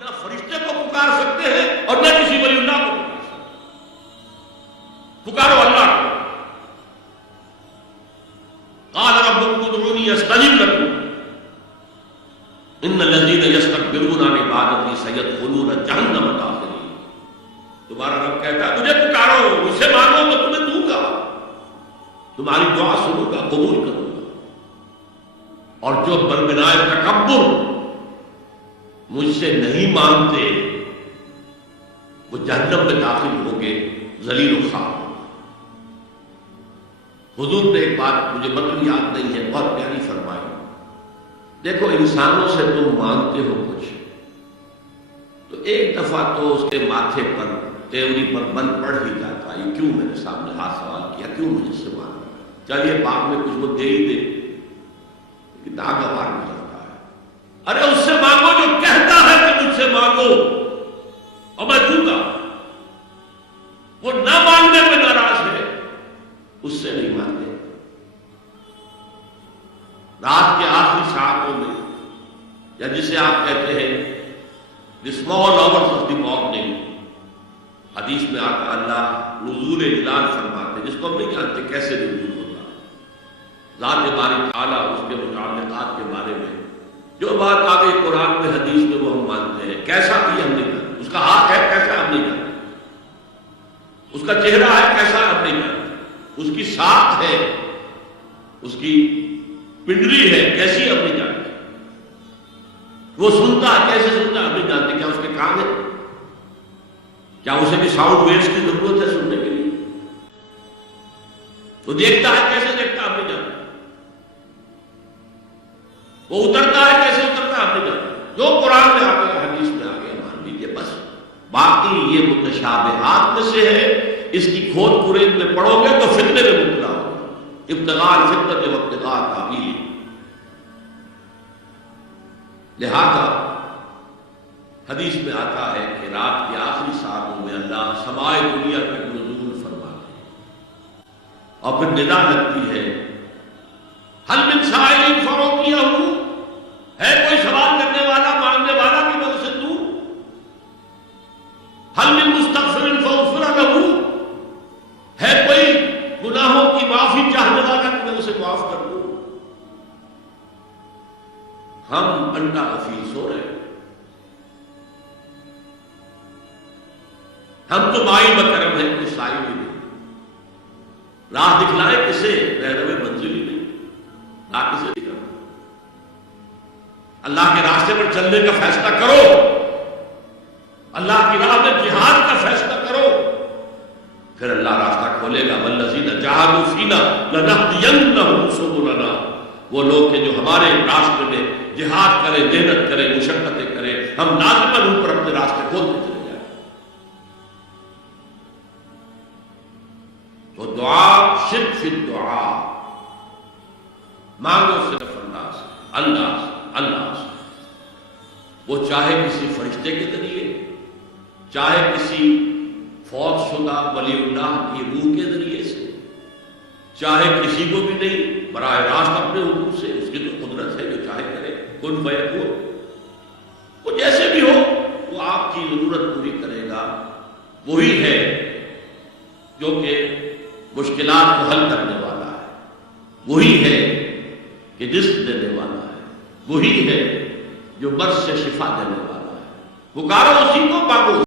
نہ فرشتے کو پکار سکتے ہیں اور نہ کسی ولی اللہ کو پکار سکتے ہیں. پکارو اللہ کو. قال ربكم ادعوني استجب لكم ان الذين يستكبرون عن عبادتي سيدخلون جہنم داخلين. تمہارا رب کہتا ہے مجھے پکارو، مجھ سے مانگو میں تمہیں دوں گا، تمہاری دعا سنوں گا، قبول کروں گا. اور جو بربنائے تکبر مجھ سے نہیں مانتے وہ جہنم میں داخل ہوں گے ذلیل و خوار. حضور نے ایک بات مجھے مطلب یاد نہیں ہے بہت پیاری فرمائی. دیکھو انسانوں سے تم مانگتے ہو کچھ تو ایک دفعہ تو اس کے ماتھے پر تیوری پر بل پڑ ہی جاتا ہے، یہ کیوں میرے سامنے ہاتھ سوال کیا، کیوں مجھے سے مانگا، چلیے بعد میں کچھ وہ دے ہی دے، لیکن ناگوار گزرتا ہے. ارے اس سے مانگو جو کہتا ہے کہ مجھ سے مانگو اور میں دوں گا. وہ نہ مانگنے پہ ناراض ہے، اس سے نہیں مانگے. رات کے آخری ساعتوں میں یا جسے آپ کہتے ہیں the small hours of the morning، حدیث میں آتا اللہ نزول جلال فرماتے جس کو ہم نہیں جانتے کیسے نزول ہوتا. ذات باری تعالیٰ اس کے متعلقات کے بارے میں جو بات آگے قرآن میں حدیث میں وہ ہم مانتے ہیں، کیسا بھی ہم نہیں جانتے. اس کا ہاتھ ہے کیسا ہم نہیں جانتے، اس کا چہرہ ہے کیسا ہم نہیں جانتے، اس کی ساکھ ہے، اس کی پنڈلی ہے کیسی ہم نہیں جانتے. وہ سنتا ہے کیسے سنتا ہم نہیں جانتے. کیا اس کے کان ہے، کیا اسے بھی ساؤنڈ ویوز کی ضرورت ہے سننے کے لیے. وہ دیکھتا ہے کیسے دیکھتا ہم نہیں جانتے. وہ اترتا ہے کیسے اترتا ہم نہیں جانتے. جو قرآن میں آ گیا حدیث میں آ گیا مان لیجیے بس. باقی یہ متشابہات میں سے ہے، اس کی کھود کرید میں پڑھو گے تو فتنے میں مبتلا ہو. ابتغاء الفتنة وابتغاء تاویل. لہذا حدیث میں آتا ہے کہ رات کی آخری ساعتوں میں اللہ سمائے دنیا تک نزول فرماتے ہیں اور پھر ندا لگتی ہے حل من سائل فأعطیہ، ہے کوئی سوال کرنے والا مانگنے والا کہ میں اسے دوں. حل من مستغفر فاغفر لہ، ہے کوئی گناہوں کی معافی چاہنے والا کہ میں اسے معاف کر دوں. ہم انڈا غفیر سو رہے ہیں. ہم تو مائی بکرم ہیں، کوئی سائی بھی نہیں. راہ دکھلائے کسے، رہنمے منزل ہی نہیں. راہ کسے دکھا، اللہ کے راستے پر چلنے کا فیصلہ کرو، اللہ کی راہ میں جہاد کا فیصلہ کرو، پھر اللہ راستہ کھولے گا. والذین جاہدوا فینا لنہدینہم سبلنا. وہ لوگ کہ جو ہمارے راستے میں جہاد کرے، محنت کرے، مشقتیں کرے، ہم لازماً ان پر اپنے راستے کھولتے چلے جائیں. تو دعا صرف دعا، مانگو صرف اللہ سے، اللہ سے، اللہ سے. وہ چاہے کسی فرشتے کے ذریعے، چاہے کسی فوت شدہ ولی اللہ کی روح کے ذریعے سے، چاہے کسی کو بھی نہیں، براہ راست اپنے حضور سے. اس کی تو قدرت ہے جو چاہے کرے. کن فیکون، وہ جیسے بھی ہو وہ آپ کی ضرورت پوری کرے گا. وہی ہے جو کہ مشکلات کو حل کرنے والا ہے، وہی ہے کہ رزق دینے والا ہے، وہی ہے جو مرض سے شفا دینے والا ہے. پکارو اسی کو، مانگو